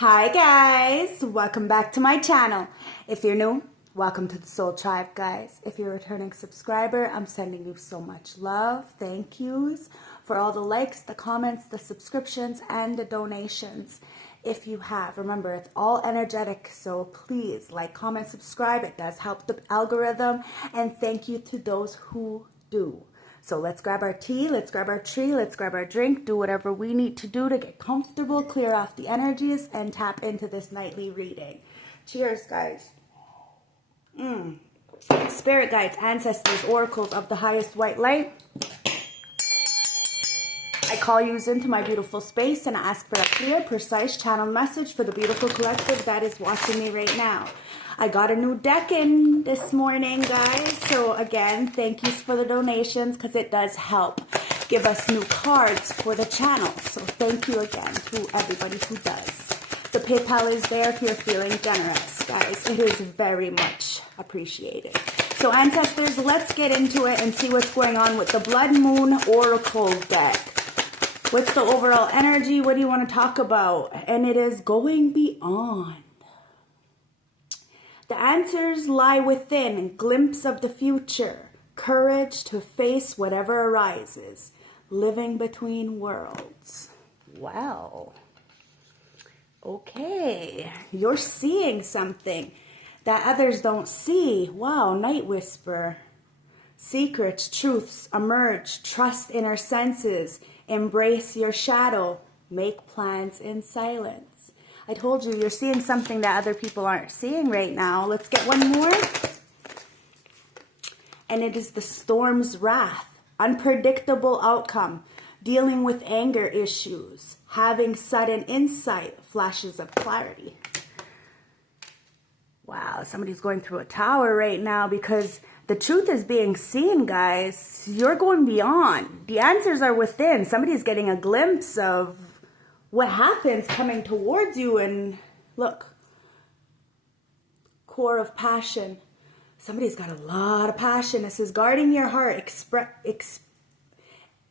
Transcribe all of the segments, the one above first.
Hi guys, welcome back to my channel. If you're new, welcome to the Soul Tribe, guys. If you're a returning subscriber, I'm sending you so much love. Thank yous for all the likes, the comments, the subscriptions, and the donations. If you have, remember, it's all energetic, so please like, comment, subscribe. It does help the algorithm, and thank you to those who do. So let's grab our tea, let's grab our tree, let's grab our drink, do whatever we need to do to get comfortable, clear off the energies, and tap into this nightly reading. Cheers, guys. Spirit guides, ancestors, oracles of the highest white light, I call you into my beautiful space and ask for a clear, precise channel message for the beautiful collective that is watching me right now. I got a new deck in this morning, guys. So again, thank you for the donations because it does help give us new cards for the channel. So thank you again to everybody who does. The PayPal is there if you're feeling generous, guys. It is very much appreciated. So ancestors, let's get into it and see what's going on with the Blood Moon Oracle deck. What's the overall energy? What do you want to talk about? And it is going beyond. The answers lie within, a glimpse of the future, courage to face whatever arises, living between worlds. Wow. Okay, you're seeing something that others don't see. Wow, Night Whisper. Secrets, truths emerge, trust inner senses, embrace your shadow, make plans in silence. I told you, you're seeing something that other people aren't seeing right now. Let's get one more. And it is the storm's wrath, unpredictable outcome, dealing with anger issues, having sudden insight, flashes of clarity. Wow, somebody's going through a tower right now because the truth is being seen, guys. You're going beyond. The answers are within. Somebody's getting a glimpse of what happens coming towards you. And look, core of passion. Somebody's got a lot of passion. This is guarding your heart,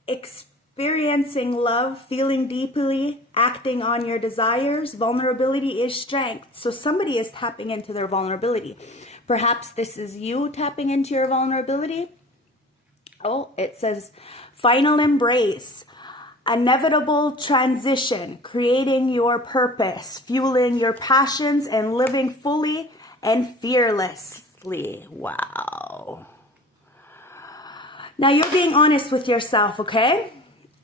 experiencing love, feeling deeply, acting on your desires. Vulnerability is strength. So somebody is tapping into their vulnerability. Perhaps this is you tapping into your vulnerability. Oh, it says final embrace, inevitable transition, creating your purpose, fueling your passions, and living fully and fearlessly. Wow. Now you're being honest with yourself, okay?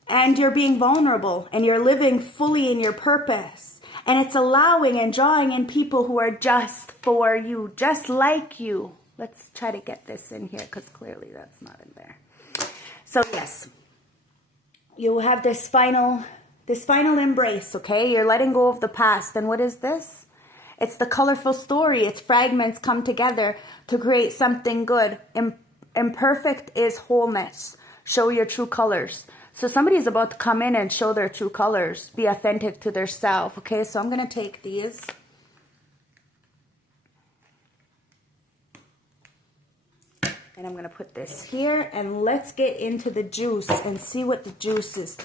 And you're being vulnerable and you're living fully in your purpose. And it's allowing and drawing in people who are just for you, just like you. Let's try to get this in here because clearly that's not in there. So yes, you have this final embrace, okay? You're letting go of the past. And what is this? It's the colorful story. Its fragments come together to create something good. Imperfect is wholeness. Show your true colors. So somebody's about to come in and show their true colors, be authentic to their self. Okay, so I'm going to take these. And I'm going to put this here. And let's get into the juice and see what the juice is.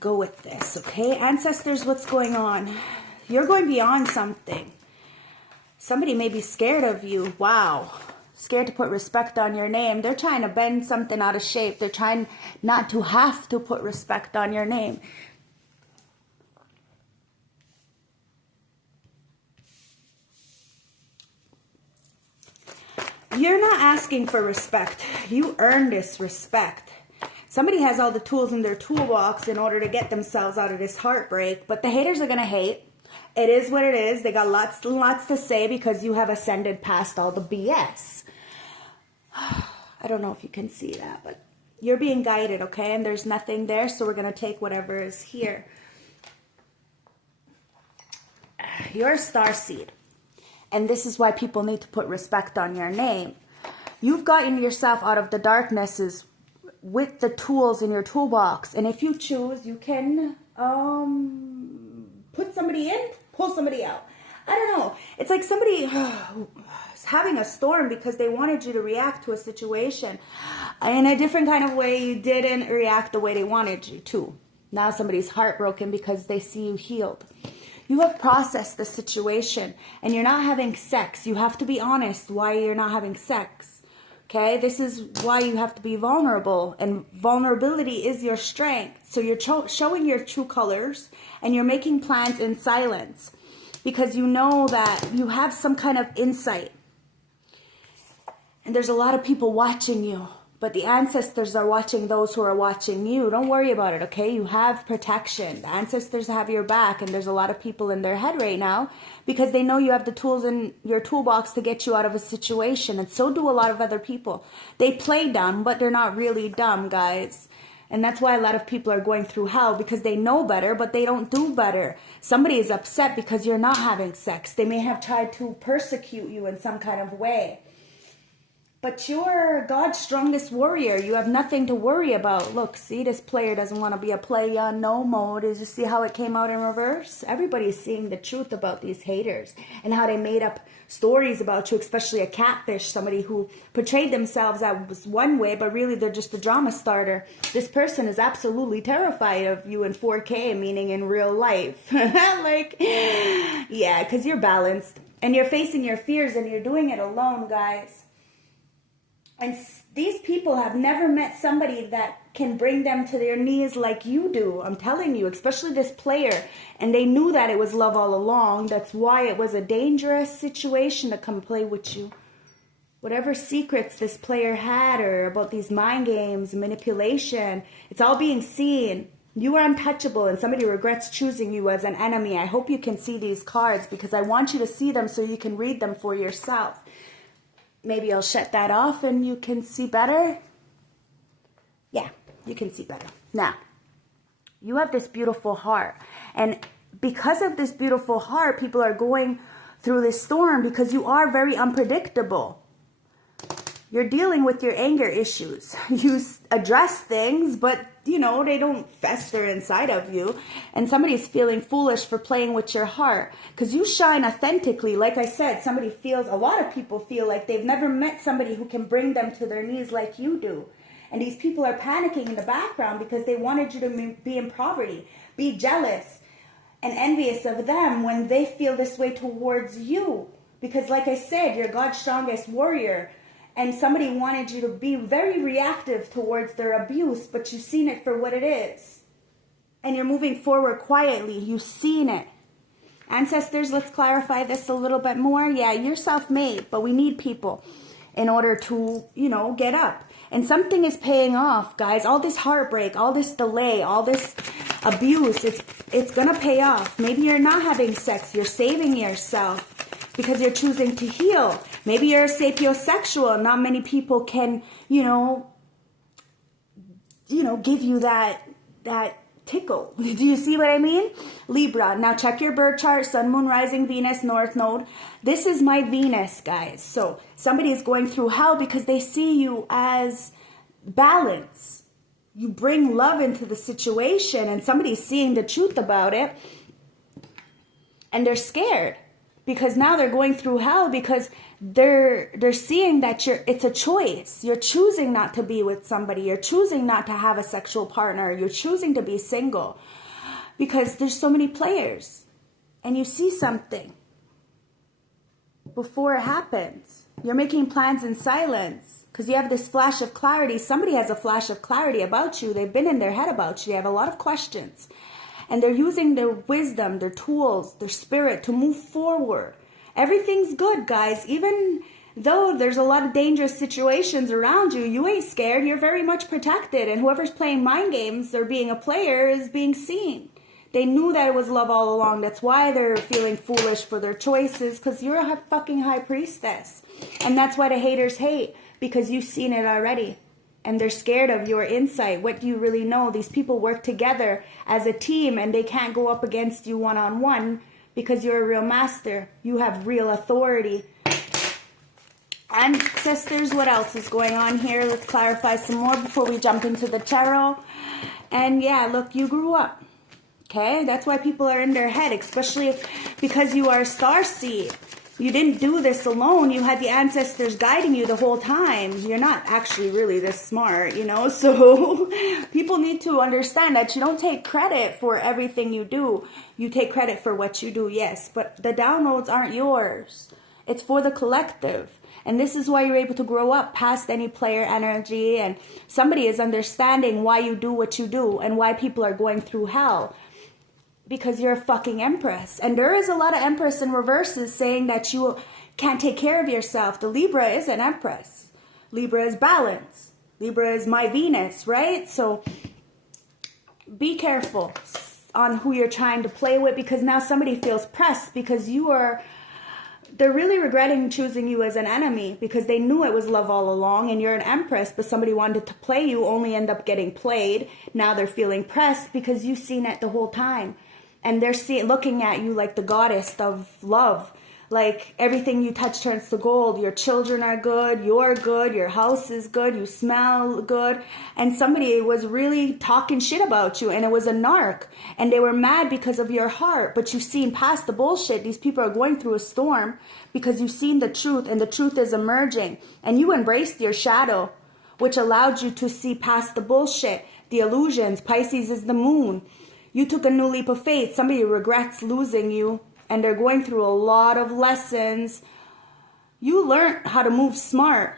Go with this, okay? Ancestors, what's going on? You're going beyond something. Somebody may be scared of you. Wow. Scared to put respect on your name. They're trying to bend something out of shape. They're trying not to have to put respect on your name. You're not asking for respect. You earn this respect. Somebody has all the tools in their toolbox in order to get themselves out of this heartbreak, but the haters are going to hate. It is what it is. They got lots and lots to say because you have ascended past all the BS. I don't know if you can see that, but you're being guided, okay? And there's nothing there, so we're going to take whatever is here. You're a starseed, and this is why people need to put respect on your name. You've gotten yourself out of the darknesses with the tools in your toolbox, and if you choose, you can put somebody in, pull somebody out. I don't know. It's like somebody having a storm because they wanted you to react to a situation in a different kind of way. You didn't react the way they wanted you to. Now somebody's heartbroken because they see you healed. You have processed the situation and you're not having sex. You have to be honest why you're not having sex. Okay, this is why you have to be vulnerable, and vulnerability is your strength. So you're showing your true colors and you're making plans in silence because you know that you have some kind of insight. And there's a lot of people watching you, but the ancestors are watching those who are watching you. Don't worry about it, okay? You have protection. The ancestors have your back, and there's a lot of people in their head right now because they know you have the tools in your toolbox to get you out of a situation, and so do a lot of other people. They play dumb, but they're not really dumb, guys. And that's why a lot of people are going through hell, because they know better, but they don't do better. Somebody is upset because you're not having sex. They may have tried to persecute you in some kind of way. But you're God's strongest warrior. You have nothing to worry about. Look, see, this player doesn't want to be a player no more. Did you see how it came out in reverse? Everybody's seeing the truth about these haters and how they made up stories about you, especially a catfish, somebody who portrayed themselves as one way, but really they're just a drama starter. This person is absolutely terrified of you in 4K, meaning in real life. Like, yeah, because you're balanced and you're facing your fears and you're doing it alone, guys. And these people have never met somebody that can bring them to their knees like you do. I'm telling you, especially this player. And they knew that it was love all along. That's why it was a dangerous situation to come play with you. Whatever secrets this player had, or about these mind games, manipulation, it's all being seen. You are untouchable, and somebody regrets choosing you as an enemy. I hope you can see these cards, because I want you to see them so you can read them for yourself. Maybe I'll shut that off and you can see better. Yeah, you can see better. Now, you have this beautiful heart. And because of this beautiful heart, people are going through this storm because you are very unpredictable. You're dealing with your anger issues. You address things, but, you know, they don't fester inside of you. And somebody's feeling foolish for playing with your heart. Because you shine authentically. Like I said, a lot of people feel like they've never met somebody who can bring them to their knees like you do. And these people are panicking in the background because they wanted you to be in poverty, be jealous and envious of them when they feel this way towards you. Because like I said, you're God's strongest warrior. And somebody wanted you to be very reactive towards their abuse, but you've seen it for what it is. And you're moving forward quietly. You've seen it. Ancestors, let's clarify this a little bit more. Yeah, you're self-made, but we need people in order to, you know, get up. And something is paying off, guys. All this heartbreak, all this delay, all this abuse, it's going to pay off. Maybe you're not having sex. You're saving yourself because you're choosing to heal. Maybe you're sapiosexual. Not many people can, you know, give you that tickle. Do you see what I mean? Libra. Now check your birth chart. Sun, Moon, Rising, Venus, North Node. This is my Venus, guys. So somebody is going through hell because they see you as balance. You bring love into the situation, and somebody's seeing the truth about it, and they're scared. Because now they're going through hell because they're seeing that it's a choice. You're choosing not to be with somebody. You're choosing not to have a sexual partner. You're choosing to be single because there's so many players. And you see something before it happens. You're making plans in silence because you have this flash of clarity. Somebody has a flash of clarity about you. They've been in their head about you. They have a lot of questions. And they're using their wisdom, their tools, their spirit to move forward. Everything's good, guys. Even though there's a lot of dangerous situations around you, you ain't scared. You're very much protected. And whoever's playing mind games or being a player is being seen. They knew that it was love all along. That's why they're feeling foolish for their choices, because you're a fucking high priestess. And that's why the haters hate, because you've seen it already. And they're scared of your insight. What do you really know? These people work together as a team, and they can't go up against you one-on-one because you're a real master. You have real authority. Ancestors, what else is going on here? Let's clarify some more before we jump into the tarot. And yeah, look, you grew up. Okay? That's why people are in their head, especially because you are a star seed. You didn't do this alone. You had the ancestors guiding you the whole time. You're not actually really this smart, you know? So people need to understand that you don't take credit for everything you do. You take credit for what you do, yes. But the downloads aren't yours. It's for the collective. And this is why you're able to grow up past any player energy. And somebody is understanding why you do what you do and why people are going through hell. Because you're a fucking empress. And there is a lot of empress in reverses saying that you can't take care of yourself. The Libra is an empress. Libra is balance. Libra is my Venus, right? So be careful on who you're trying to play with, because now somebody feels pressed because they're really regretting choosing you as an enemy because they knew it was love all along and you're an empress, but somebody wanted to play you, only end up getting played. Now they're feeling pressed because you've seen it the whole time. And they're looking at you like the goddess of love. Like everything you touch turns to gold. Your children are good. You're good. Your house is good. You smell good. And somebody was really talking shit about you. And it was a narc. And they were mad because of your heart. But you've seen past the bullshit. These people are going through a storm because you've seen the truth. And the truth is emerging. And you embraced your shadow, which allowed you to see past the bullshit. The illusions. Pisces is the moon. You took a new leap of faith. Somebody regrets losing you, and they're going through a lot of lessons. You learned how to move smart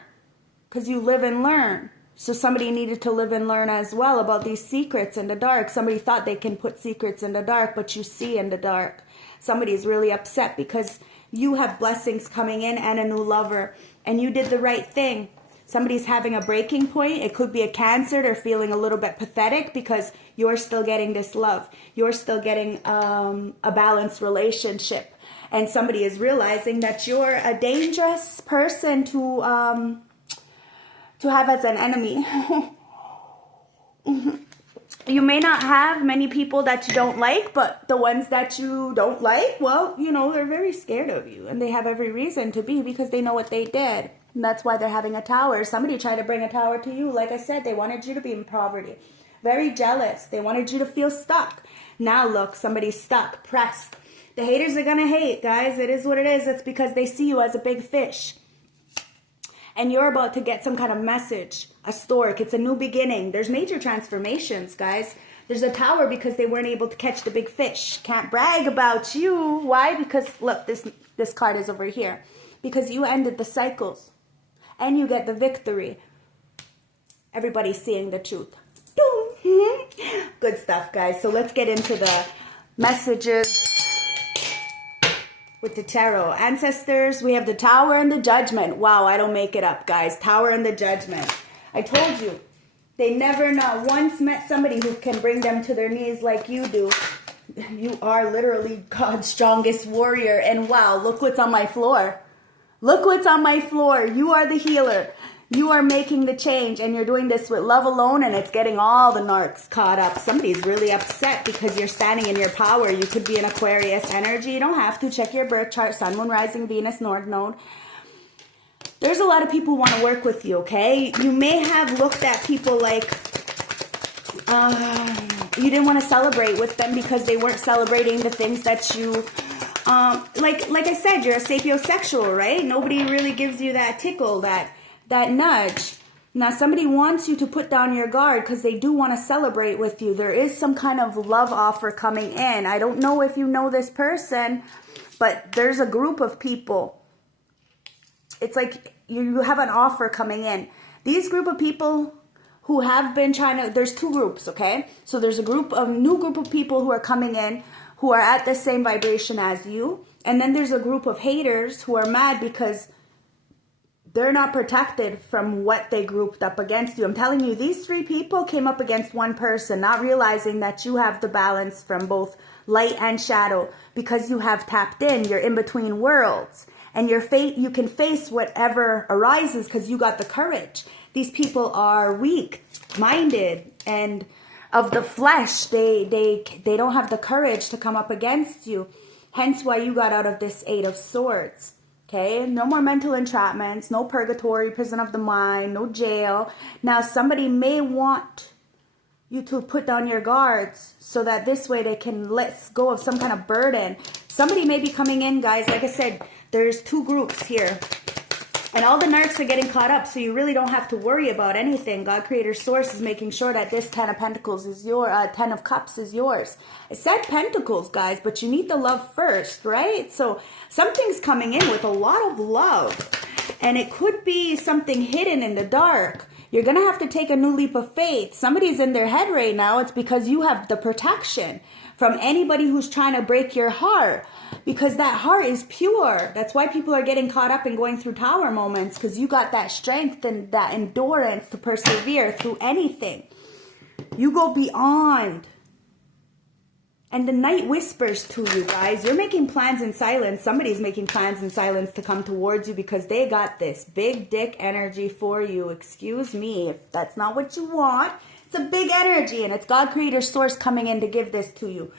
because you live and learn. So somebody needed to live and learn as well about these secrets in the dark. Somebody thought they can put secrets in the dark, but you see in the dark. Somebody's really upset because you have blessings coming in and a new lover, and you did the right thing. Somebody's having a breaking point. It could be a Cancer. They're feeling a little bit pathetic because you're still getting this love. You're still getting a balanced relationship. And somebody is realizing that you're a dangerous person to have as an enemy. You may not have many people that you don't like, but the ones that you don't like, well, you know, they're very scared of you. And they have every reason to be because they know what they did. And that's why they're having a tower. Somebody tried to bring a tower to you. Like I said, they wanted you to be in poverty. Very jealous. They wanted you to feel stuck. Now look, somebody's stuck, pressed. The haters are going to hate, guys. It is what it is. It's because they see you as a big fish. And you're about to get some kind of message, a stork. It's a new beginning. There's major transformations, guys. There's a tower because they weren't able to catch the big fish. Can't brag about you. Why? Because, look, this card is over here. Because you ended the cycles. And you get the victory. Everybody's seeing the truth. Good stuff, guys. So let's get into the messages with the tarot. Ancestors, we have the Tower and the Judgment. Wow, I don't make it up, guys. Tower and the Judgment. I told you. They never not once met somebody who can bring them to their knees like you do. You are literally God's strongest warrior. And wow, look what's on my floor. Look what's on my floor. You are the healer. You are making the change, and you're doing this with love alone, and it's getting all the narcs caught up. Somebody's really upset because you're standing in your power. You could be an Aquarius energy. You don't have to. Check your birth chart, Sun, Moon, Rising, Venus, North Node. There's a lot of people who want to work with you, okay? You may have looked at people like you didn't want to celebrate with them because they weren't celebrating the things that you... like I said, you're a sapiosexual, right? Nobody really gives you that tickle, that nudge. Now, somebody wants you to put down your guard because they do want to celebrate with you. There is some kind of love offer coming in. I don't know if you know this person, but there's a group of people. It's like you have an offer coming in. These group of people who have been trying to... There's two groups, okay? So there's a new group of people who are coming in who are at the same vibration as you. And then there's a group of haters who are mad because they're not protected from what they grouped up against you. I'm telling you, these three people came up against one person, not realizing that you have the balance from both light and shadow because you have tapped in. You're in between worlds. And you can face whatever arises because you got the courage. These people are weak-minded and of the flesh. They don't have the courage to come up against you. Hence why you got out of this Eight of Swords. Okay, no more mental entrapments, no purgatory, prison of the mind, no jail. Now, somebody may want you to put down your guards so that this way they can let go of some kind of burden. Somebody may be coming in, guys. Like I said, there's 2 groups here. And all the narcs are getting caught up, so you really don't have to worry about anything. God, Creator, Source is making sure that this 10 of Pentacles is your, 10 of Cups is yours. It said Pentacles, guys, but you need the love first, right? So something's coming in with a lot of love. And it could be something hidden in the dark. You're going to have to take a new leap of faith. Somebody's in their head right now. It's because you have the protection from anybody who's trying to break your heart. Because that heart is pure. That's why people are getting caught up and going through tower moments. Because you got that strength and that endurance to persevere through anything. You go beyond. And the night whispers to you, guys. You're making plans in silence. Somebody's making plans in silence to come towards you because they got this big dick energy for you. Excuse me, if that's not what you want. It's a big energy, and it's God, Creator, Source coming in to give this to you.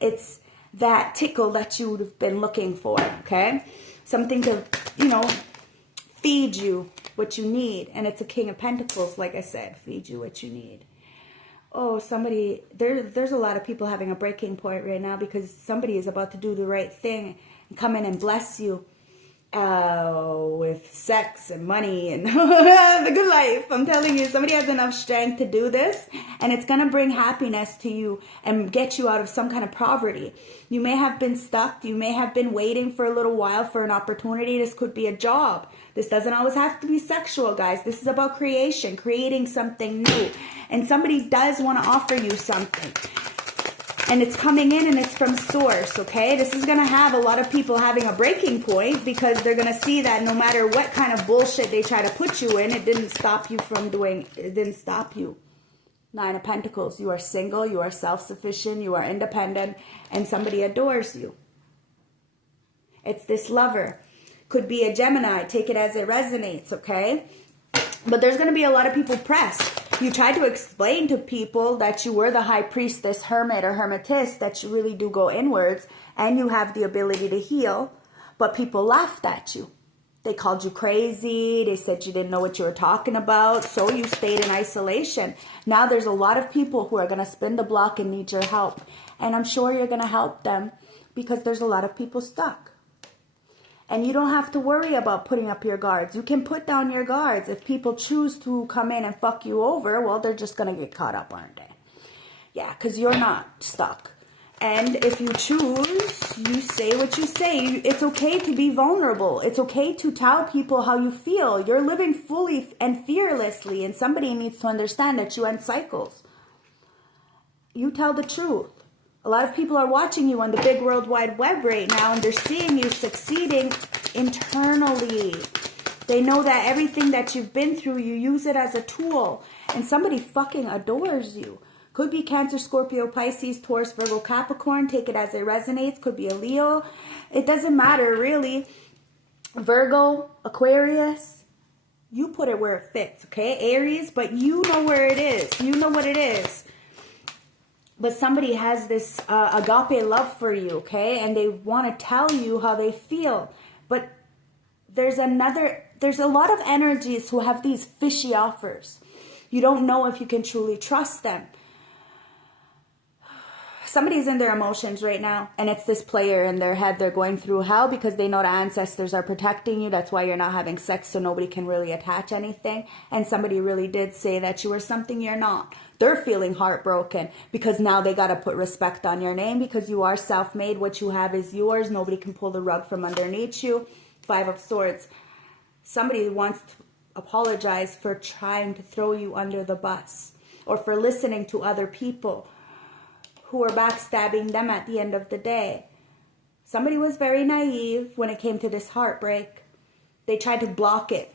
It's that tickle that you would have been looking for, okay? Something to, you know, feed you what you need. And it's a King of Pentacles, like I said, feed you what you need. Oh, somebody, there's a lot of people having a breaking point right now because somebody is about to do the right thing and come in and bless you with sex and money and the good life. I'm telling you, somebody has enough strength to do this, and it's going to bring happiness to you and get you out of some kind of poverty. You may have been stuck. You may have been waiting for a little while for an opportunity. This could be a job. This doesn't always have to be sexual, guys. This is about creation, creating something new. And somebody does want to offer you something. And it's coming in and it's from Source, okay? This is going to have a lot of people having a breaking point because they're going to see that no matter what kind of bullshit they try to put you in, it didn't stop you from doing, it didn't stop you. 9 of Pentacles. You are single, you are self-sufficient, you are independent, and somebody adores you. It's this lover. Could be a Gemini. Take it as it resonates, okay? But there's going to be a lot of people pressed. You tried to explain to people that you were the high priestess, hermit, or hermitess, that you really do go inwards, and you have the ability to heal, but people laughed at you. They called you crazy. They said you didn't know what you were talking about, so you stayed in isolation. Now there's a lot of people who are going to spin the block and need your help, and I'm sure you're going to help them because there's a lot of people stuck. And you don't have to worry about putting up your guards. You can put down your guards. If people choose to come in and fuck you over, well, they're just going to get caught up, aren't they? Yeah, because you're not stuck. And if you choose, you say what you say. It's okay to be vulnerable. It's okay to tell people how you feel. You're living fully and fearlessly, and somebody needs to understand that you end cycles. You tell the truth. A lot of people are watching you on the big World Wide Web right now, and they're seeing you succeeding internally. They know that everything that you've been through, you use it as a tool, and somebody fucking adores you. Could be Cancer, Scorpio, Pisces, Taurus, Virgo, Capricorn. Take it as it resonates. Could be a Leo. It doesn't matter, really. Virgo, Aquarius. You put it where it fits, okay? Aries, but you know where it is. You know what it is. But somebody has this agape love for you, okay? And they want to tell you how they feel. But there's a lot of energies who have these fishy offers. You don't know if you can truly trust them. Somebody's in their emotions right now, and it's this player in their head. They're going through hell because they know the ancestors are protecting you. That's why you're not having sex, so nobody can really attach anything. And somebody really did say that you were something you're not. They're feeling heartbroken because now they got to put respect on your name because you are self-made. What you have is yours. Nobody can pull the rug from underneath you. 5 of Swords. Somebody wants to apologize for trying to throw you under the bus or for listening to other people who are backstabbing them at the end of the day. Somebody was very naive when it came to this heartbreak. They tried to block it.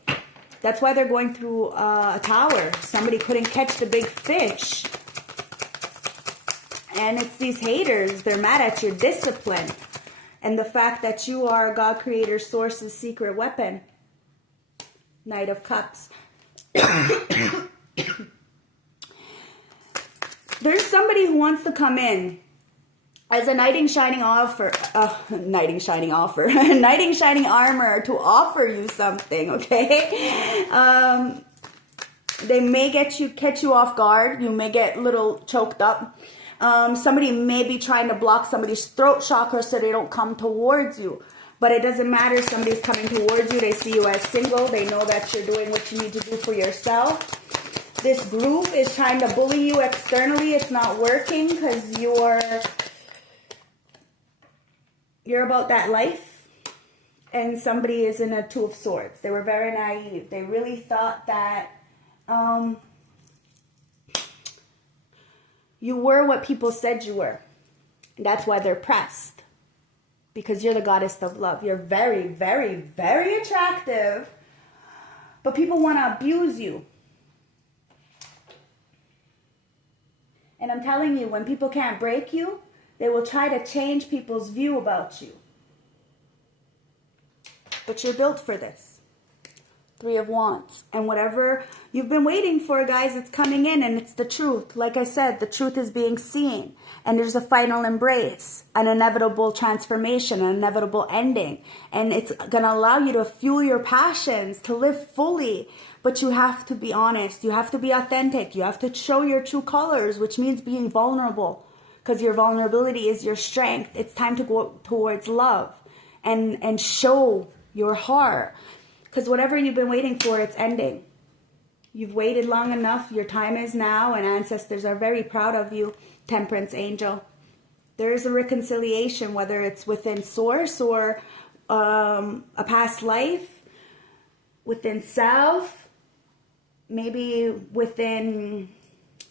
That's why they're going through a tower. Somebody couldn't catch the big fish. And it's these haters. They're mad at your discipline. And the fact that you are God, Creator, Source's secret weapon. Knight of Cups. There's somebody who wants to come in as a knight in shining offer, knight in shining armor to offer you something, okay? They may catch you off guard. You may get a little choked up. Somebody may be trying to block somebody's throat chakra so they don't come towards you. But it doesn't matter. Somebody's coming towards you. They see you as single. They know that you're doing what you need to do for yourself. This group is trying to bully you externally. It's not working because you're about that life. And somebody is in a Two of Swords. They were very naive. They really thought that you were what people said you were. And that's why they're pressed. Because you're the goddess of love. You're very, very, very attractive. But people want to abuse you. And I'm telling you, when people can't break you, they will try to change people's view about you. But you're built for this. Three of Wands. And whatever you've been waiting for, guys, it's coming in, and it's the truth. Like I said, the truth is being seen. And there's a final embrace, an inevitable transformation, an inevitable ending. And it's going to allow you to fuel your passions, to live fully. But you have to be honest. You have to be authentic. You have to show your true colors, which means being vulnerable. Because your vulnerability is your strength. It's time to go towards love and show your heart. Because whatever you've been waiting for, it's ending. You've waited long enough. Your time is now. And ancestors are very proud of you. Temperance angel. There is a reconciliation, whether it's within source or a past life, within self, maybe within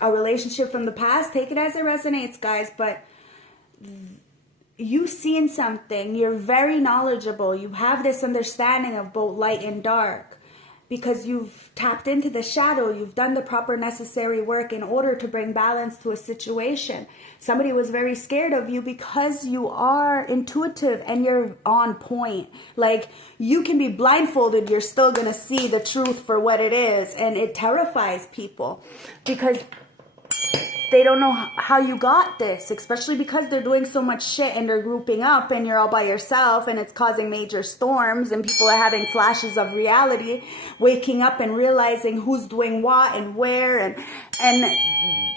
a relationship from the past. Take it as it resonates, guys. But you've seen something. You're very knowledgeable. You have this understanding of both light and dark. Because you've tapped into the shadow. You've done the proper necessary work in order to bring balance to a situation. Somebody was very scared of you because you are intuitive and you're on point. Like, you can be blindfolded. You're still going to see the truth for what it is. And it terrifies people because they don't know how you got this, especially because they're doing so much shit and they're grouping up and you're all by yourself and it's causing major storms and people are having flashes of reality, waking up and realizing who's doing what and where, and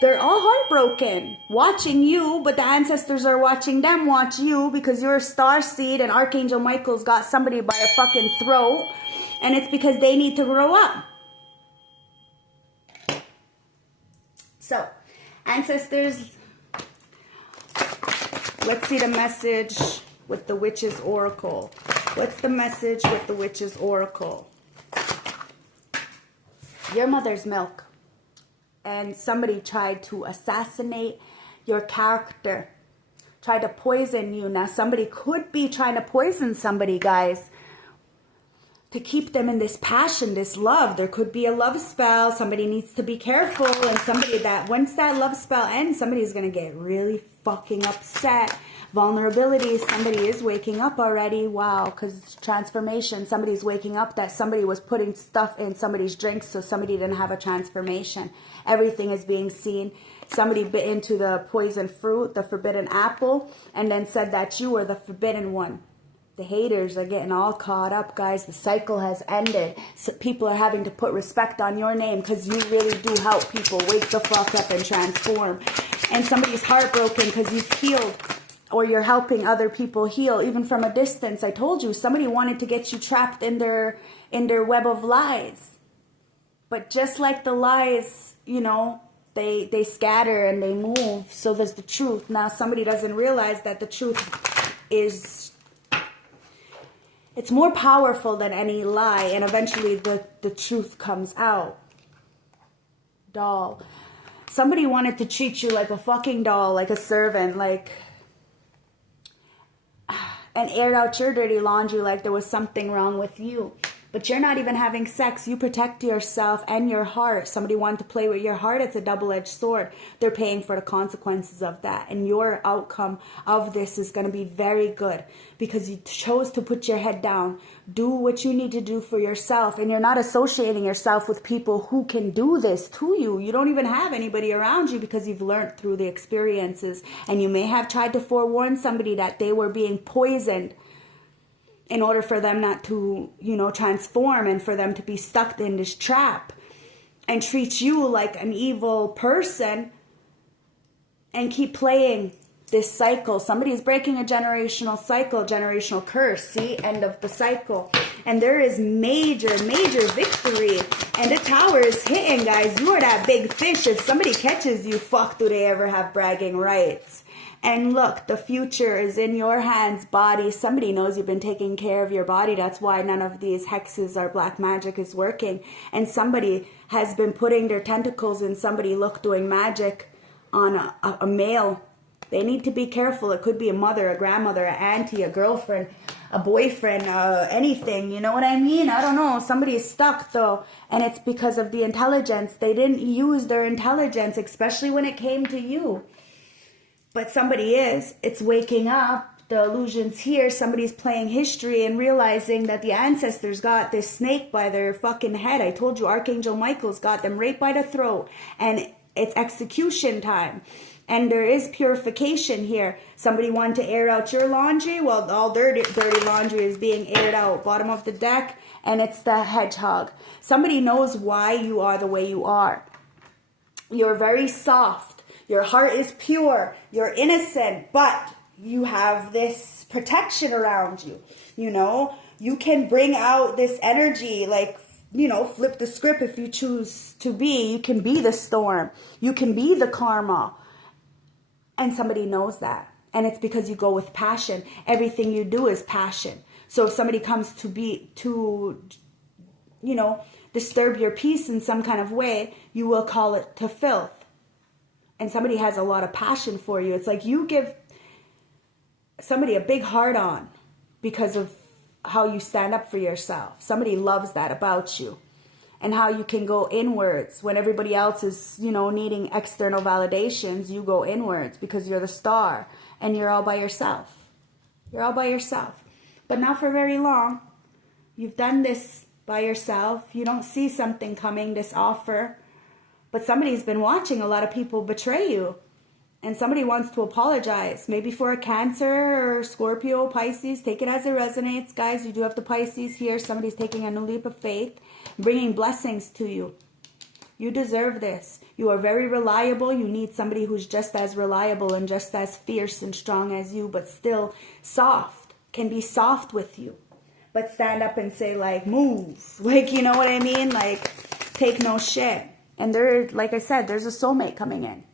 they're all heartbroken watching you, but the ancestors are watching them watch you because you're a star seed and Archangel Michael's got somebody by a fucking throat, and it's because they need to grow up. So, ancestors, let's see the message with the Witch's Oracle. What's the message with the Witch's Oracle? Your mother's milk. And somebody tried to assassinate your character. Tried to poison you. Now, somebody could be trying to poison somebody, guys, to keep them in this passion, this love. There could be a love spell. Somebody needs to be careful. And somebody that, once that love spell ends, somebody's going to get really fucking upset. Vulnerability. Somebody is waking up already. Wow. Because transformation. Somebody's waking up that somebody was putting stuff in somebody's drinks so somebody didn't have a transformation. Everything is being seen. Somebody bit into the poison fruit, the forbidden apple, and then said that you were the forbidden one. The haters are getting all caught up, guys. The cycle has ended. So people are having to put respect on your name because you really do help people wake the fuck up and transform. And somebody's heartbroken because you've healed, or you're helping other people heal, even from a distance. I told you, somebody wanted to get you trapped in their web of lies. But just like the lies, you know, they scatter and they move. So there's the truth. Now somebody doesn't realize that the truth is... it's more powerful than any lie, and eventually the truth comes out. Doll. Somebody wanted to treat you like a fucking doll, like a servant, like... and aired out your dirty laundry like there was something wrong with you. But you're not even having sex. You protect yourself and your heart. Somebody wanted to play with your heart. It's a double-edged sword. They're paying for the consequences of that. And your outcome of this is going to be very good because you chose to put your head down. Do what you need to do for yourself. And you're not associating yourself with people who can do this to you. You don't even have anybody around you because you've learned through the experiences. And you may have tried to forewarn somebody that they were being poisoned in order for them not to, you know, transform and for them to be stuck in this trap and treat you like an evil person. and keep playing this cycle. Somebody is breaking a generational cycle, generational curse. See, end of the cycle. And there is major, major victory. And the tower is hitting, guys. You are that big fish. If somebody catches you, fuck, do they ever have bragging rights? And look, the future is in your hands, body. Somebody knows you've been taking care of your body. That's why none of these hexes or black magic is working. And somebody has been putting their tentacles in somebody, look, doing magic on a male. They need to be careful. It could be a mother, a grandmother, an auntie, a girlfriend, a boyfriend, anything. You know what I mean? I don't know. Somebody is stuck, though. And it's because of the intelligence. They didn't use their intelligence, especially when it came to you. But somebody is. It's waking up. The illusion's here. Somebody's playing history and realizing that the ancestors got this snake by their fucking head. I told you Archangel Michael's got them right by the throat. And it's execution time. And there is purification here. Somebody wanted to air out your laundry. Well, all dirty laundry is being aired out. Bottom of the deck. And it's the hedgehog. Somebody knows why you are the way you are. You're very soft. Your heart is pure. You're innocent. But you have this protection around you. You know, you can bring out this energy, like, you know, flip the script if you choose to be. You can be the storm. You can be the karma. And somebody knows that. And it's because you go with passion. Everything you do is passion. So if somebody comes to you know, disturb your peace in some kind of way, you will call it to filth. And somebody has a lot of passion for you. It's like you give somebody a big heart on because of how you stand up for yourself. Somebody loves that about you. And how you can go inwards when everybody else is, you know, needing external validations. You go inwards because you're the star and you're all by yourself. You're all by yourself. But not for very long. You've done this by yourself. You don't see something coming, this offer. But somebody's been watching a lot of people betray you. And somebody wants to apologize. Maybe for a Cancer or Scorpio, Pisces. Take it as it resonates. Guys, you do have the Pisces here. Somebody's taking a new leap of faith. Bringing blessings to you. You deserve this. You are very reliable. You need somebody who's just as reliable and just as fierce and strong as you. But still soft. Can be soft with you. But stand up and say, like, move. Like, you know what I mean? Like, take no shit. And there, like I said, there's a soulmate coming in.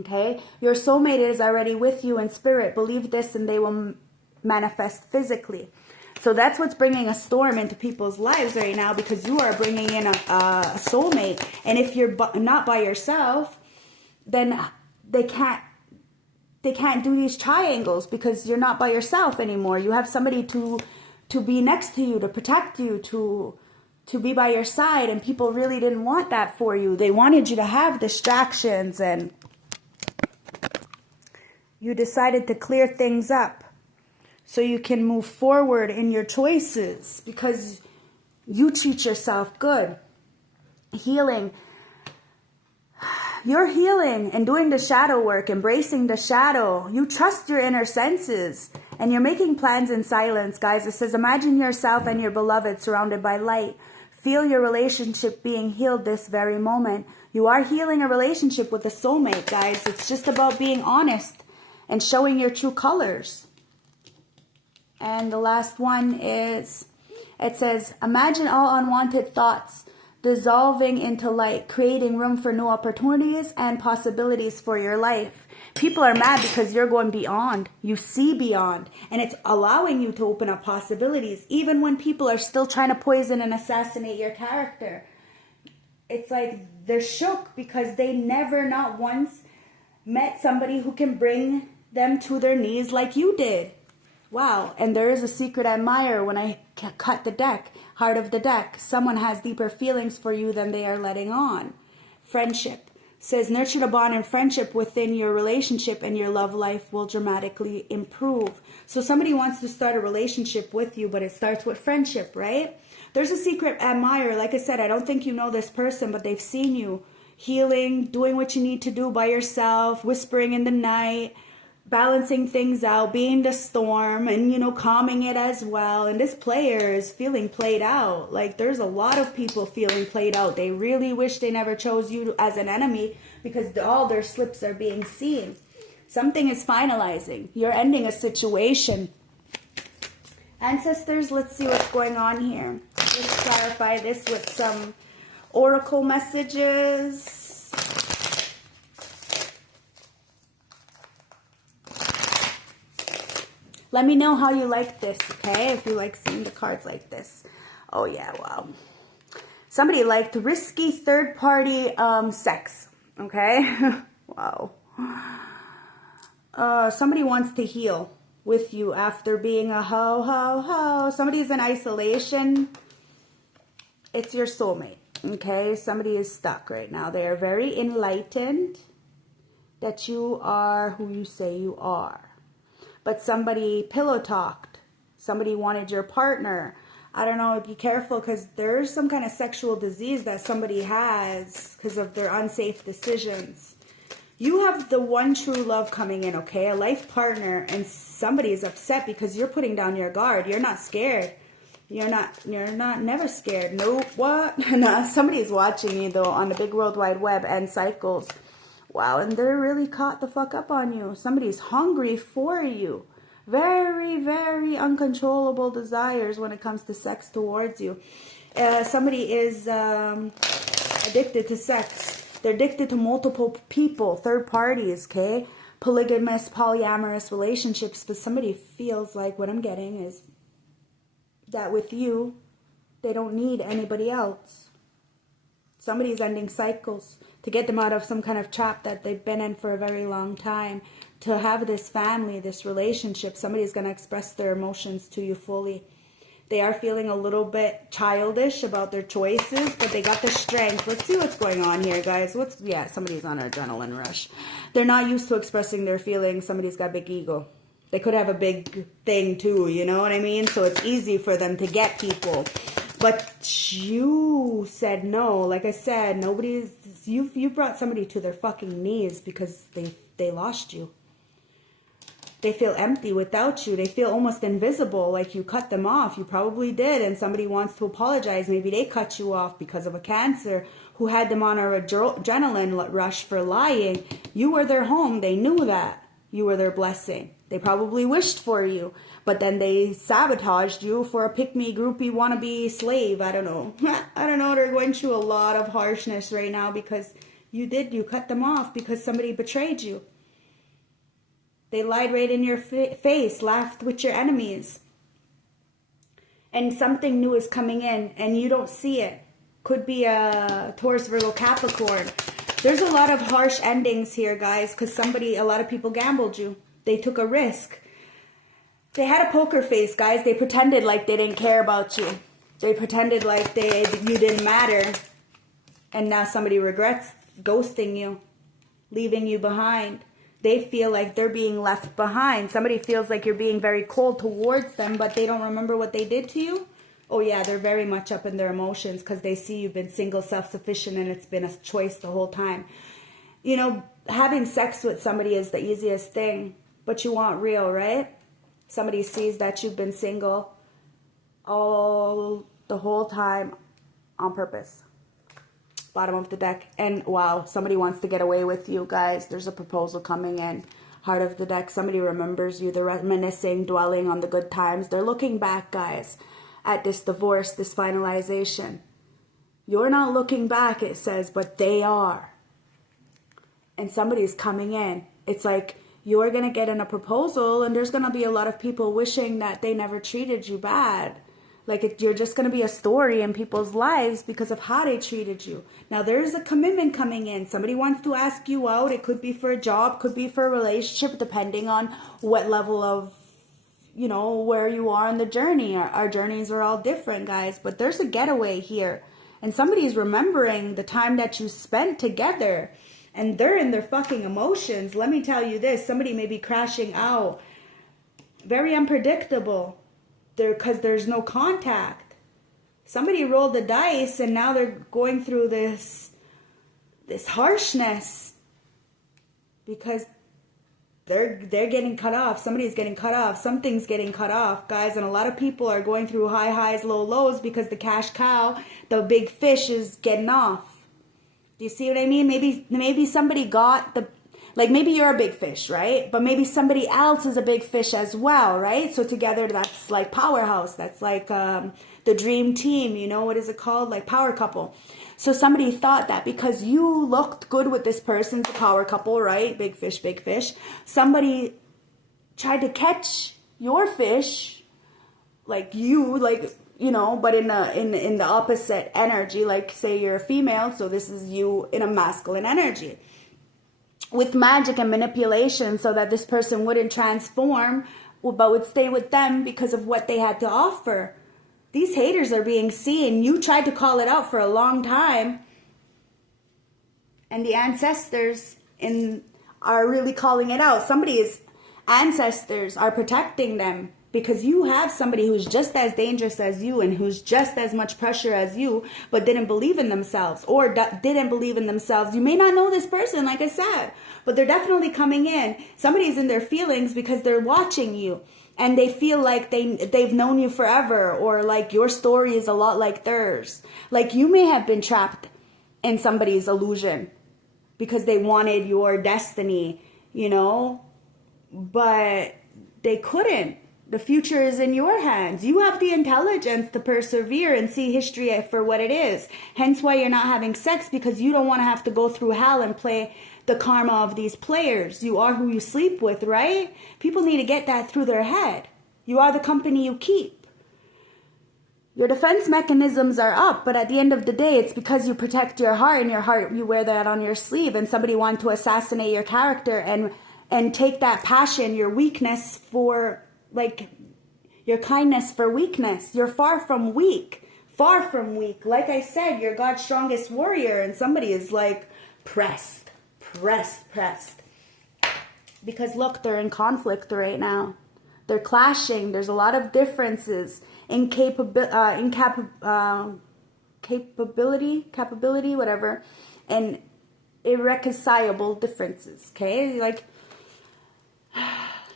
Okay, your soulmate is already with you in spirit. Believe this and they will manifest physically. So that's what's bringing a storm into people's lives right now, because you are bringing in a soulmate. And if you're not by yourself, then they can't do these triangles because you're not by yourself anymore. You have somebody to be next to you, to protect you, to be by your side. And people really didn't want that for you. They wanted you to have distractions, and you decided to clear things up so you can move forward in your choices because you treat yourself good. Healing. You're healing and doing the shadow work, embracing the shadow. You trust your inner senses and you're making plans in silence, guys. It says, imagine yourself and your beloved surrounded by light. Feel your relationship being healed this very moment. You are healing a relationship with a soulmate, guys. It's just about being honest and showing your true colors. And the last one is, it says, imagine all unwanted thoughts dissolving into light, creating room for new opportunities and possibilities for your life. People are mad because you're going beyond. You see beyond. And it's allowing you to open up possibilities, even when people are still trying to poison and assassinate your character. It's like they're shook because they never, not once, met somebody who can bring them to their knees like you did. Wow. And there is a secret admirer when I cut the deck, heart of the deck. Someone has deeper feelings for you than they are letting on. Friendship. Says nurture the bond and friendship within your relationship and your love life will dramatically improve. So somebody wants to start a relationship with you, but it starts with friendship, right? There's a secret admirer. Like I said, I don't think you know this person, but they've seen you healing, doing what you need to do by yourself, whispering in the night, balancing things out, being the storm, and, you know, calming it as well. And this player is feeling played out. Like, there's a lot of people feeling played out. They really wish they never chose you as an enemy because all their slips are being seen. Something is finalizing. You're ending a situation. Ancestors, let's see what's going on here. Let's clarify this with some oracle messages. Let me know how you like this, okay? If you like seeing the cards like this. Oh, yeah, wow. Somebody liked risky third-party sex, okay? Wow. Somebody wants to heal with you after being a ho. Somebody's in isolation. It's your soulmate, okay? Somebody is stuck right now. They are very enlightened that you are who you say you are. But somebody pillow talked. Somebody wanted your partner. I don't know, be careful because there's some kind of sexual disease that somebody has because of their unsafe decisions. You have the one true love coming in, okay? A life partner, and somebody is upset because you're putting down your guard. You're not scared. You're not never scared. Nope, what? No, somebody's watching me though on the big world wide web and cycles. Wow, and they're really caught the fuck up on you. Somebody's hungry for you. Very, very uncontrollable desires when it comes to sex towards you. Somebody is addicted to sex. They're addicted to multiple people, third parties, okay? Polygamous, polyamorous relationships. But somebody feels like what I'm getting is that with you, they don't need anybody else. Somebody's ending cycles to get them out of some kind of trap that they've been in for a very long time. To have this family, this relationship, somebody's going to express their emotions to you fully. They are feeling a little bit childish about their choices, but they got the strength. Let's see what's going on here, guys. Yeah, somebody's on an adrenaline rush. They're not used to expressing their feelings. Somebody's got a big ego. They could have a big thing too, you know what I mean? So it's easy for them to get people. But you said no. Like I said, you brought somebody to their fucking knees because they lost you. They feel empty without you. They feel almost invisible, like you cut them off. You probably did, and somebody wants to apologize. Maybe they cut you off because of a cancer who had them on an adrenaline rush for lying. You were their home. They knew that. You were their blessing. They probably wished for you, but then they sabotaged you for a pick-me, groupie, wannabe slave. I don't know. I don't know. They're going through a lot of harshness right now because you cut them off because somebody betrayed you. They lied right in your face, laughed with your enemies. And something new is coming in and you don't see it. Could be a Taurus, Virgo, Capricorn. There's a lot of harsh endings here, guys, because a lot of people gambled you. They took a risk. They had a poker face, guys. They pretended like they didn't care about you. They pretended like you didn't matter. And now somebody regrets ghosting you, leaving you behind. They feel like they're being left behind. Somebody feels like you're being very cold towards them, but they don't remember what they did to you. Oh yeah, they're very much up in their emotions because they see you've been single, self-sufficient, and it's been a choice the whole time. You know, having sex with somebody is the easiest thing, but you want real, right? Somebody sees that you've been single the whole time on purpose. Bottom of the deck. And wow, somebody wants to get away with you, guys. There's a proposal coming in. Heart of the deck. Somebody remembers you. They're reminiscing, dwelling on the good times. They're looking back, guys, at this divorce, this finalization. You're not looking back, it says, but they are. And somebody's coming in. It's like you're going to get in a proposal and there's going to be a lot of people wishing that they never treated you bad. Like you're just going to be a story in people's lives because of how they treated you. Now there's a commitment coming in. Somebody wants to ask you out. It could be for a job, could be for a relationship, depending on what level of, you know, where you are in the journey. Our journeys are all different, guys. But there's a getaway here. And somebody's remembering the time that you spent together. And they're in their fucking emotions. Let me tell you this. Somebody may be crashing out. Very unpredictable. Because there's no contact. Somebody rolled the dice and now they're going through this harshness because they're getting cut off. Somebody's getting cut off. Something's getting cut off, guys. And a lot of people are going through high highs, low lows because the cash cow, the big fish, is getting off. Do you see what I mean? Maybe somebody got the, like maybe you're a big fish, right? But maybe somebody else is a big fish as well, right? So together that's like powerhouse. That's like the dream team, you know, what is it called? Like power couple. So somebody thought that because you looked good with this person, the power couple, right? Big fish, big fish. Somebody tried to catch your fish, like you, like, you know, but in the opposite energy, like say you're a female, so this is you in a masculine energy, with magic and manipulation, so that this person wouldn't transform, but would stay with them because of what they had to offer. These haters are being seen. You tried to call it out for a long time, and the ancestors are really calling it out. Somebody's ancestors are protecting them, because you have somebody who's just as dangerous as you and who's just as much pressure as you, but didn't believe in themselves, or didn't believe in themselves. You may not know this person, like I said, but they're definitely coming in. Somebody's in their feelings because they're watching you and they feel like they've known you forever, or like your story is a lot like theirs. Like you may have been trapped in somebody's illusion because they wanted your destiny, you know, but they couldn't. The future is in your hands. You have the intelligence to persevere and see history for what it is. Hence why you're not having sex, because you don't want to have to go through hell and play the karma of these players. You are who you sleep with, right? People need to get that through their head. You are the company you keep. Your defense mechanisms are up, but at the end of the day, it's because you protect your heart, and your heart, you wear that on your sleeve, and somebody wanted to assassinate your character and take that passion, your weakness for, like, your kindness for weakness. You're far from weak. Far from weak. Like I said, you're God's strongest warrior, and somebody is like pressed. Because look, they're in conflict right now. They're clashing. There's a lot of differences in capability, whatever, and irreconcilable differences. Okay, like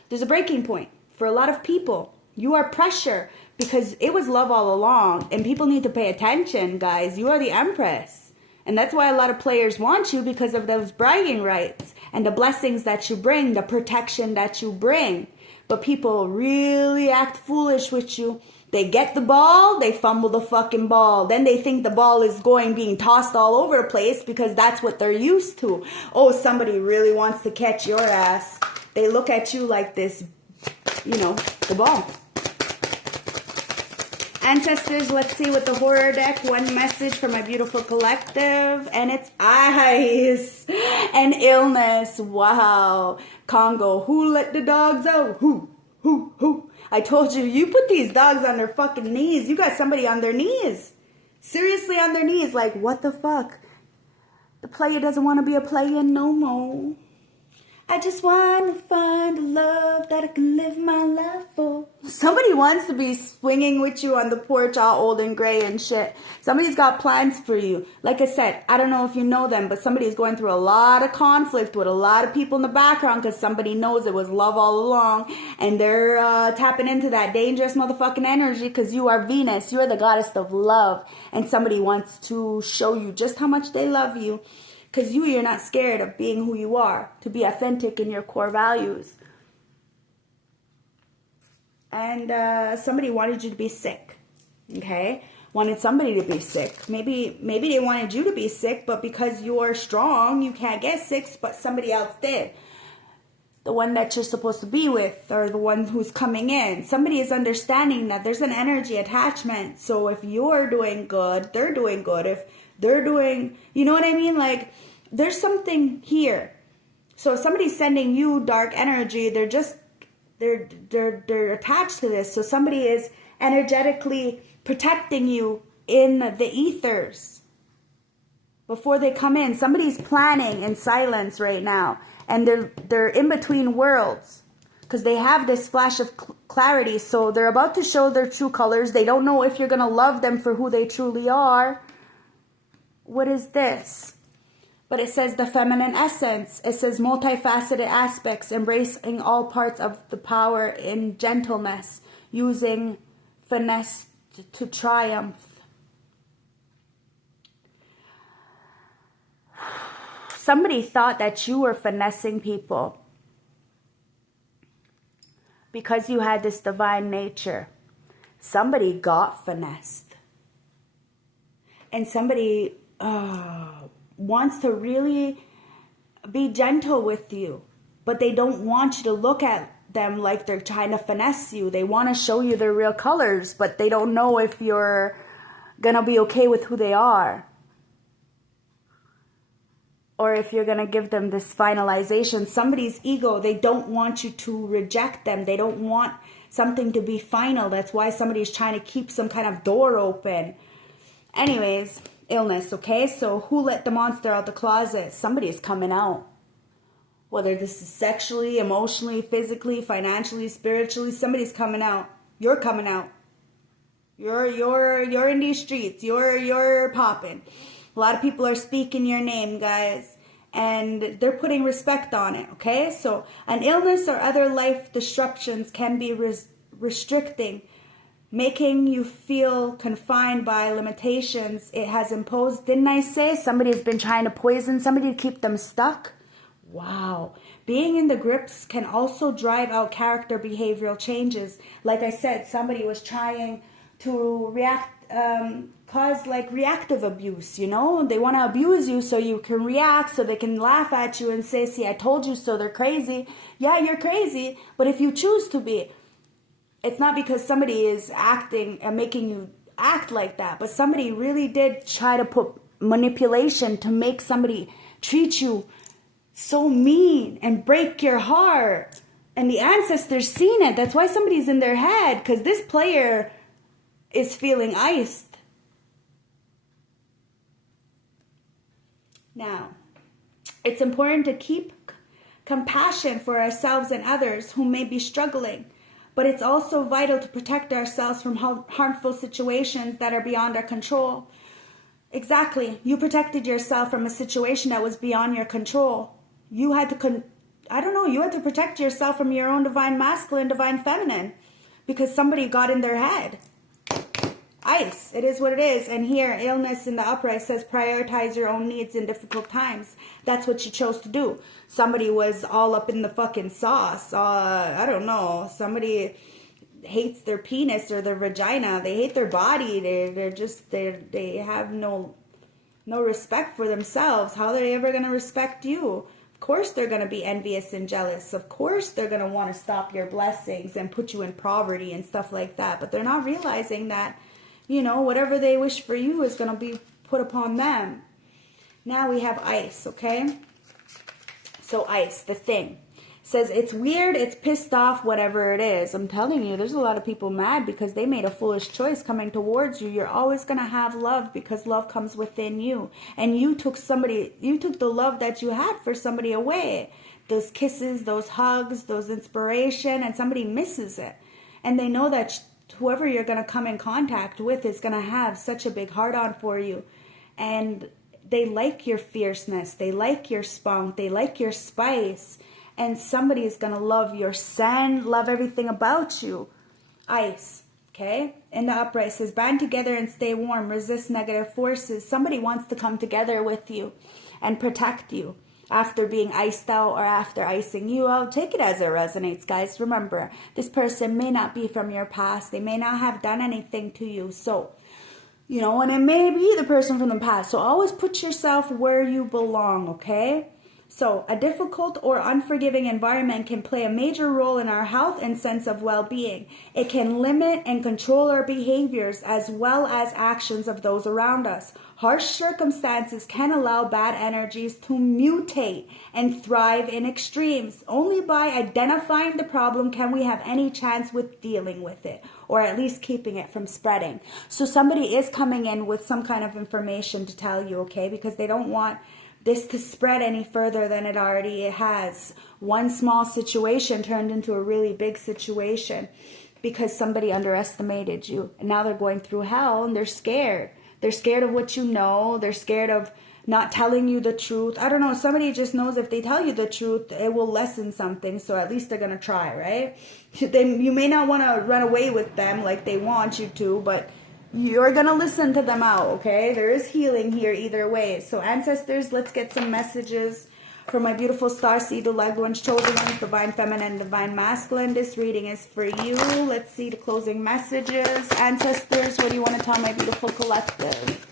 there's a breaking point for a lot of people. You are pressure, because it was love all along, and people need to pay attention, guys. You are the Empress, and that's why a lot of players want you, because of those bragging rights and the blessings that you bring, the protection that you bring. But people really act foolish with you. They get the ball, they fumble the fucking ball. Then they think the ball is being tossed all over the place, because that's what they're used to. Oh, somebody really wants to catch your ass. They look at you like this, you know, the ball. Ancestors, let's see with the horror deck. One message for my beautiful collective, and it's eyes and illness. Wow. Congo, who let the dogs out? Who? I told you, you put these dogs on their fucking knees. You got somebody on their knees. Seriously on their knees. Like, what the fuck? The player doesn't want to be a player no more. I just want to find a love that I can live my life for. Somebody wants to be swinging with you on the porch all old and gray and shit. Somebody's got plans for you. Like I said, I don't know if you know them, but somebody's going through a lot of conflict with a lot of people in the background, because somebody knows it was love all along, and they're tapping into that dangerous motherfucking energy, because you are Venus. You are the goddess of love, and somebody wants to show you just how much they love you. Because you're not scared of being who you are, to be authentic in your core values. And somebody wanted you to be sick, okay? Wanted somebody to be sick. Maybe they wanted you to be sick, but because you're strong, you can't get sick, but somebody else did. The one that you're supposed to be with, or the one who's coming in. Somebody is understanding that there's an energy attachment. So if you're doing good, they're doing good. If they're doing, you know what I mean? Like, there's something here. So if somebody's sending you dark energy, they're attached to this. So somebody is energetically protecting you in the ethers before they come in. Somebody's planning in silence right now, and they're in between worlds, because they have this flash of clarity. So they're about to show their true colors. They don't know if you're going to love them for who they truly are. What is this? But it says the feminine essence. It says multifaceted aspects, embracing all parts of the power in gentleness, using finesse to triumph. Somebody thought that you were finessing people because you had this divine nature. Somebody got finessed. And somebody wants to really be gentle with you, but they don't want you to look at them like they're trying to finesse you. They want to show you their real colors, but they don't know if you're gonna be okay with who they are, or if you're gonna give them this finalization. Somebody's ego, they don't want you to reject them. They don't want something to be final. That's why somebody's trying to keep some kind of door open. Anyways, illness, okay? So who let the monster out the closet? Somebody's coming out. Whether this is sexually, emotionally, physically, financially, spiritually, somebody's coming out. You're coming out. You're in these streets. You're popping. A lot of people are speaking your name, guys, and they're putting respect on it, okay? So an illness or other life disruptions can be restricting, making you feel confined by limitations it has imposed. Didn't I say somebody's been trying to poison somebody to keep them stuck? Wow. Being in the grips can also drive out character behavioral changes. Like I said, somebody was trying to cause like reactive abuse, you know? They want to abuse you so you can react, so they can laugh at you and say, see, I told you so, they're crazy. Yeah, you're crazy, but if you choose to be, it's not because somebody is acting and making you act like that, but somebody really did try to put manipulation to make somebody treat you so mean and break your heart. And the ancestors seen it. That's why somebody's in their head, because this player is feeling iced. Now, it's important to keep compassion for ourselves and others who may be struggling, but it's also vital to protect ourselves from harmful situations that are beyond our control. Exactly. You protected yourself from a situation that was beyond your control. You had to, you had to protect yourself from your own divine masculine, divine feminine, because somebody got in their head. Ice. It is what it is. And here, illness in the upright says prioritize your own needs in difficult times. That's what you chose to do. Somebody was all up in the fucking sauce. I don't know. Somebody hates their penis or their vagina. They hate their body. They have no respect for themselves. How are they ever going to respect you? Of course they're going to be envious and jealous. Of course they're going to want to stop your blessings and put you in poverty and stuff like that. But they're not realizing that, you know, whatever they wish for you is going to be put upon them. Now we have ice, okay? So ice, the thing. Says it's weird, it's pissed off, whatever it is. I'm telling you, there's a lot of people mad because they made a foolish choice coming towards you. You're always going to have love because love comes within you. And you took the love that you had for somebody away. Those kisses, those hugs, those inspiration, and somebody misses it. And they know that whoever you're going to come in contact with is going to have such a big heart on for you. And they like your fierceness. They like your spunk. They like your spice. And somebody is going to love your scent, love everything about you. Ice, okay? In the upright says, band together and stay warm, resist negative forces. Somebody wants to come together with you and protect you after being iced out or after icing you out. Take it as it resonates, guys. Remember, this person may not be from your past. They may not have done anything to you. So, you know, and it may be the person from the past. So always put yourself where you belong, okay? So, a difficult or unforgiving environment can play a major role in our health and sense of well-being. It can limit and control our behaviors as well as actions of those around us. Harsh circumstances can allow bad energies to mutate and thrive in extremes. Only by identifying the problem can we have any chance with dealing with it, or at least keeping it from spreading. So somebody is coming in with some kind of information to tell you, okay, because they don't want this to spread any further than it already has. One small situation turned into a really big situation because somebody underestimated you. And now they're going through hell and they're scared. They're scared of what you know. They're scared of not telling you the truth. I don't know. Somebody just knows if they tell you the truth, it will lessen something. So at least they're going to try, right? You may not want to run away with them like they want you to, but you're going to listen to them out, okay? There is healing here either way. So ancestors, let's get some messages for my beautiful starseed, the loved ones, chosen ones, divine feminine, divine masculine. This reading is for you. Let's see the closing messages. Ancestors, what do you want to tell my beautiful collective?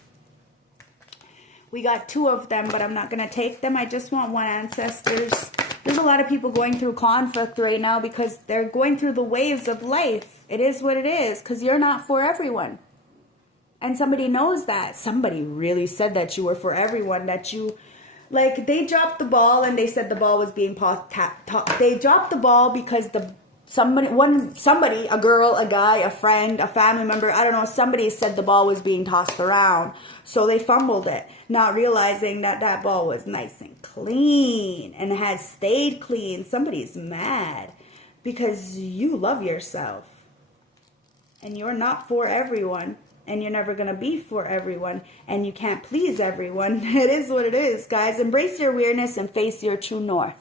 We got 2 of them, but I'm not going to take them. I just want 1, ancestors. There's a lot of people going through conflict right now because they're going through the waves of life. It is what it is, because you're not for everyone. And somebody knows that. Somebody really said that you were for everyone, that you... Like, they dropped the ball and they said the ball was being they dropped the ball because somebody, a girl, a guy, a friend, a family member, I don't know, somebody said the ball was being tossed around. So they fumbled it, not realizing that that ball was nice and clean and has stayed clean. Somebody's mad because you love yourself and you're not for everyone. And you're never going to be for everyone. And you can't please everyone. It is what it is, guys. Embrace your weirdness and face your true north.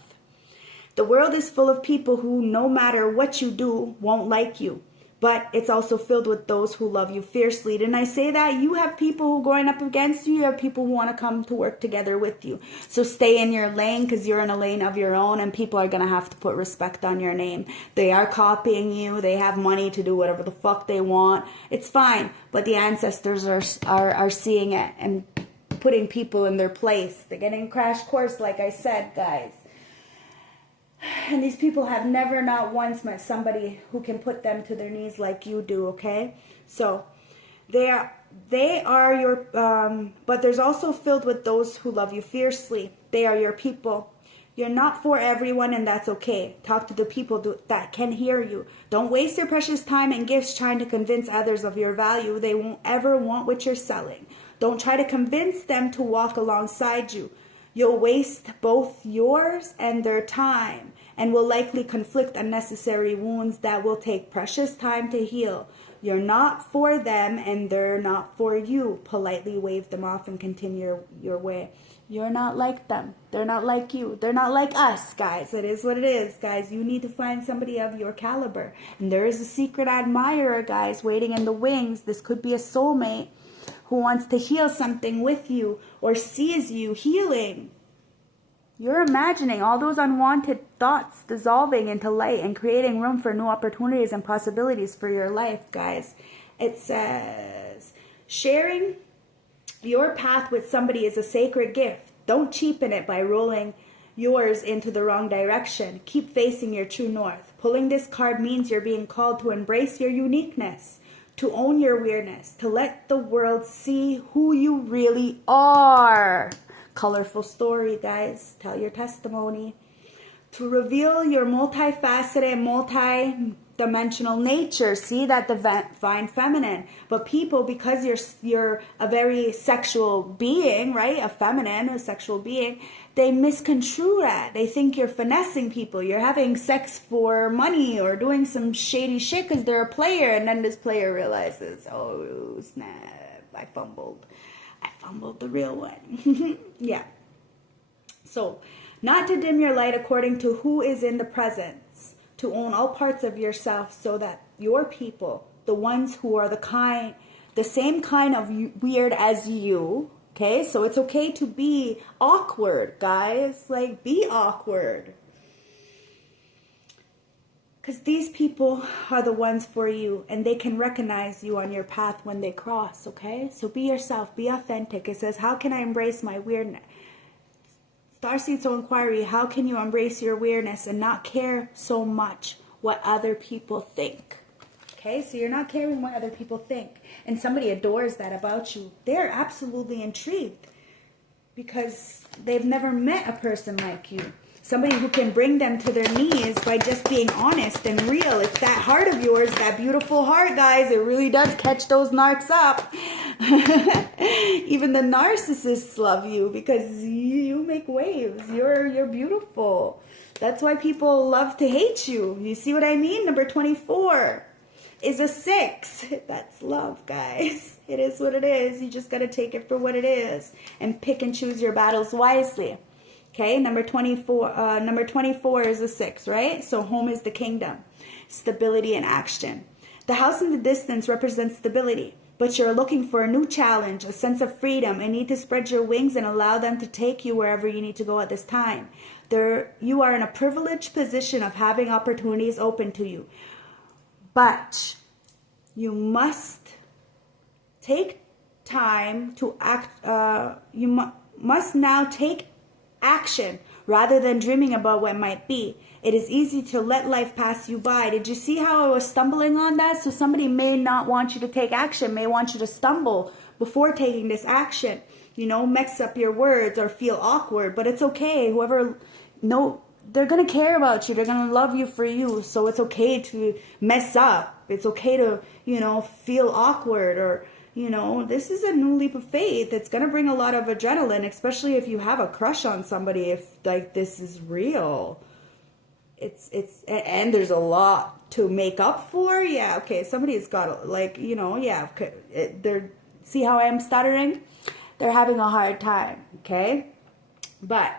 The world is full of people who, no matter what you do, won't like you. But it's also filled with those who love you fiercely. And I say that you have people who are going up against you. You have people who want to come to work together with you. So stay in your lane, because you're in a lane of your own. And people are going to have to put respect on your name. They are copying you. They have money to do whatever the fuck they want. It's fine. But the ancestors are seeing it and putting people in their place. They're getting a crash course, like I said, guys. And these people have never, not once, met somebody who can put them to their knees like you do, okay? So, they are your, but there's also filled with those who love you fiercely. They are your people. You're not for everyone, and that's okay. Talk to the people that can hear you. Don't waste your precious time and gifts trying to convince others of your value. They won't ever want what you're selling. Don't try to convince them to walk alongside you. You'll waste both yours and their time, and will likely conflict unnecessary wounds that will take precious time to heal. You're not for them, and they're not for you. Politely wave them off and continue your way. You're not like them. They're not like you. They're not like us, guys. It is what it is, guys. You need to find somebody of your caliber. And there is a secret admirer, guys, waiting in the wings. This could be a soulmate who wants to heal something with you or sees you healing. You're imagining all those unwanted thoughts dissolving into light and creating room for new opportunities and possibilities for your life, guys. It says, sharing your path with somebody is a sacred gift. Don't cheapen it by rolling yours into the wrong direction. Keep facing your true north. Pulling this card means you're being called to embrace your uniqueness, to own your weirdness, to let the world see who you really are. Colorful story, guys. Tell your testimony. To reveal your multifaceted, multi-dimensional nature. See that divine feminine. But people, because you're a very sexual being, right? A sexual being, they misconstrue that. They think you're finessing people. You're having sex for money or doing some shady shit because they're a player. And then this player realizes, oh, snap, I fumbled the real one. Yeah. So, not to dim your light according to who is in the presence. To own all parts of yourself so that your people, the ones who are the same kind of weird as you, okay? So it's okay to be awkward, guys. Like, be awkward. Because these people are the ones for you, and they can recognize you on your path when they cross, okay? So be yourself, be authentic. It says, how can I embrace my weirdness? Starseed Soul Inquiry, how can you embrace your weirdness and not care so much what other people think? Okay, so you're not caring what other people think. And somebody adores that about you. They're absolutely intrigued because they've never met a person like you. Somebody who can bring them to their knees by just being honest and real. It's that heart of yours, that beautiful heart, guys. It really does catch those narcs up. Even the narcissists love you because you make waves. You're beautiful. That's why people love to hate you. You see what I mean? Number 24 is a 6. That's love, guys. It is what it is. You just got to take it for what it is and pick and choose your battles wisely. Okay, number 24 is a 6, right? So home is the kingdom, stability and action. The house in the distance represents stability. but you're looking for a new challenge, a sense of freedom, and need to spread your wings and allow them to take you wherever you need to go at this time. You are in a privileged position of having opportunities open to you, but you must take time to act. Must now take action rather than dreaming about what might be. It is easy to let life pass you by. Did you see how I was stumbling on that? So somebody may not want you to take action, may want you to stumble before taking this action. You know, mix up your words or feel awkward, but it's okay. They're going to care about you. They're going to love you for you. So it's okay to mess up. It's okay to, feel awkward or, this is a new leap of faith. It's going to bring a lot of adrenaline, especially if you have a crush on somebody, if like this is real. And there's a lot to make up for. Yeah, okay, somebody's got see how I am stuttering? They're having a hard time, okay? But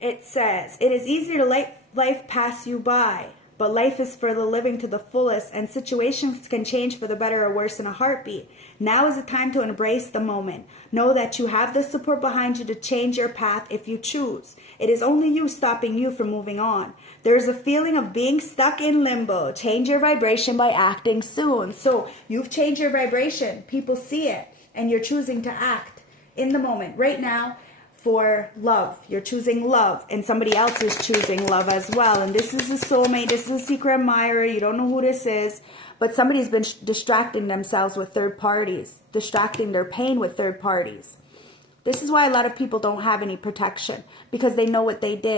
it says, it is easier to let life pass you by, but life is for the living to the fullest, and situations can change for the better or worse in a heartbeat. Now is the time to embrace the moment. Know that you have the support behind you to change your path if you choose. It is only you stopping you from moving on. There is a feeling of being stuck in limbo. Change your vibration by acting soon. So you've changed your vibration. People see it, and you're choosing to act in the moment right now for love. You're choosing love, and somebody else is choosing love as well. And this is a soulmate. This is a secret admirer. You don't know who this is, but somebody's been distracting themselves with third parties, distracting their pain with third parties. This is why a lot of people don't have any protection, because they know what they did.